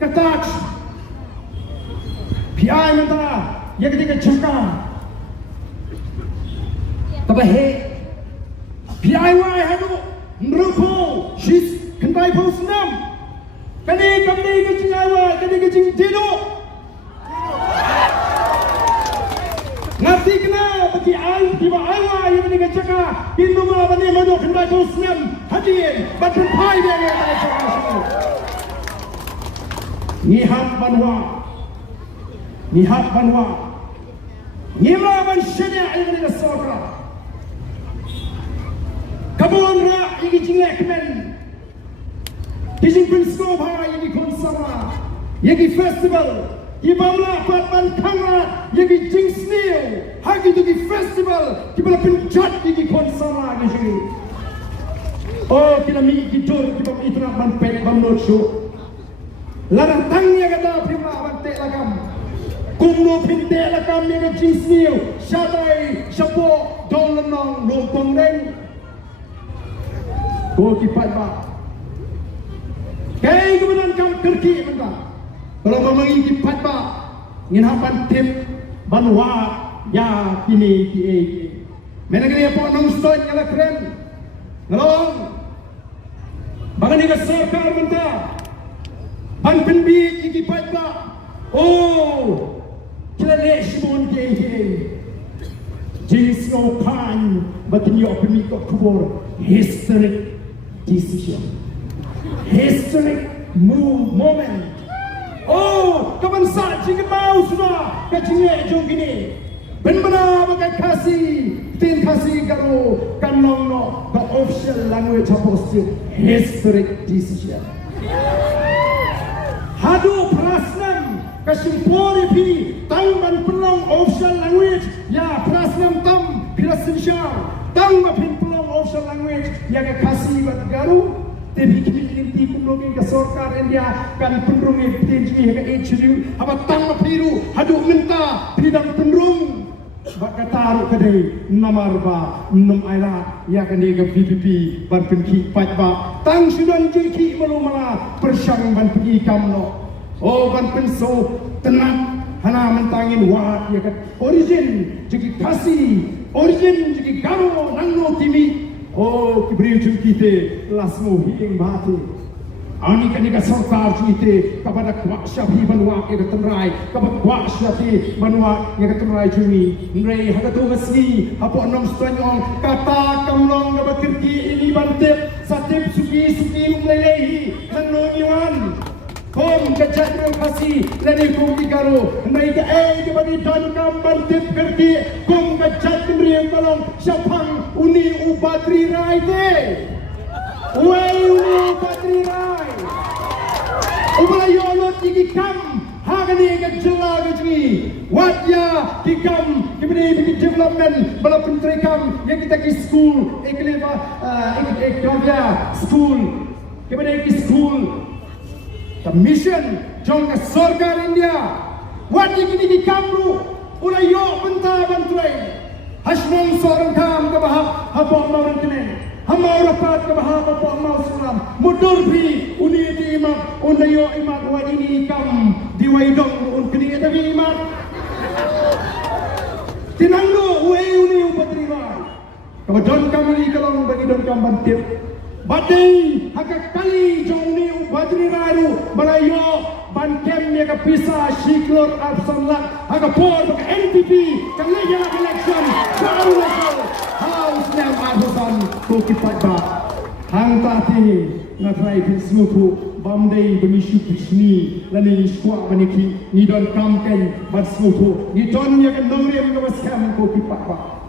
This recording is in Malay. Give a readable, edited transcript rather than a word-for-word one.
katak PI mentara yang ketika cakap tabahe PI wai hadu nrupo shis kendai posnam kani kecing awal kani kecing tidur ngerti kena bagi ayu di bawah yang ketika cakap hinduma bani madu kendai posnam hadir batun pai dia yang cakap nihat banwa nilaban syariah yang ketika sokra kabon ra yang jinglek men Kijing Pinsko Bhai yang konsama, yang festival, yang bamla patban kamera, yang jing snail, hagi tu festival, kita penjat yang konsama gitu. Oh kita mi kitor kita itu nak banpek bamlot show. Larang tangnya kata prima bantek lagam, kumno pinte lagam yang jing snail, shatai, shapo, dong lenong, lompong deng. Kau kipat ba. Kaya kemudian kam kyrkieh mentah. Kalau mengingi paitbah, ingin hapan tip banwa ya kini kie. Mana kini apa nongsoy kalau keren, kalau bagan ini sarkar mentah, ban penbi ingi paitbah. Oh, kita lihat simon kie. Jenis ngokan, batin yo pemikot kubur historic decision. Historic moment. Oh, kapan saat jika mau sudah kecilnya jom gini. Benar bagai kasih, tin kasih kalau kanong no the official language apostle historic decision. Hadu prasnam kasimpori pi tangman pelong official language ya prasnam tam prasensya tang mapin pelong official language yang kasih buat garu. Tapi kini kumlogi ke sarkar India kan pendrungi PNG ke HDU apa tang piru hadu minta pidang pendrung bakataru kedai namarba nom aila ya kan dia ke PPP ban penki paitbah tang sudan jiki malumala persyang ban penki kamno oh ban penso tenang hana mentangin wat ya kan origin jiki kasih origin jiki garo nangno timi. Oh, kibri kita lasmu hiing mati. Ani kanika sarkar kita kepada kuat syafi banwa yang ketenrai, kepada kuat syafi banwa yang ketenrai jumi. Nrei hagatu ngasni, apa enam setengah kata kamlong kepada kyrkieh ini bantip satip suki umlelehi nanoniwan. Kom kejat kasih lani kom ikaro mereka kepada donkam bantip kyrkieh kom kejat kembali tolong syapang uni Badri Rai te wei uni Badri Rai ubala yolot ikam hagani kejela keji watya kikam kepada development bala penteri kam yang kita ke school ekleva eklavia school kepada school the mission jong ke sarkar India wati kini di kamru ula yo benta bantuai hasmong seorang kam ke bahap apa mau kene hamau rapat ke bahap apa mau sulam mudur bi uni di imak unda yo imak wa ini kam di waidong un kini tapi imak tinanggo we uni Badri Rai kemudian kami kalau bagi donkam bantip badai haka kali jong ni Badri Rai Melayu bankem yang kepisah siklor absalak haka por baka NPP kan legal election baru legal house yang abusan bukit paitbah hang tati ngatrai pismutu bamdai benisu pisni lani squat baniki ni don kamken bat smutu ni don yang nongriam ke baskam bukit paitbah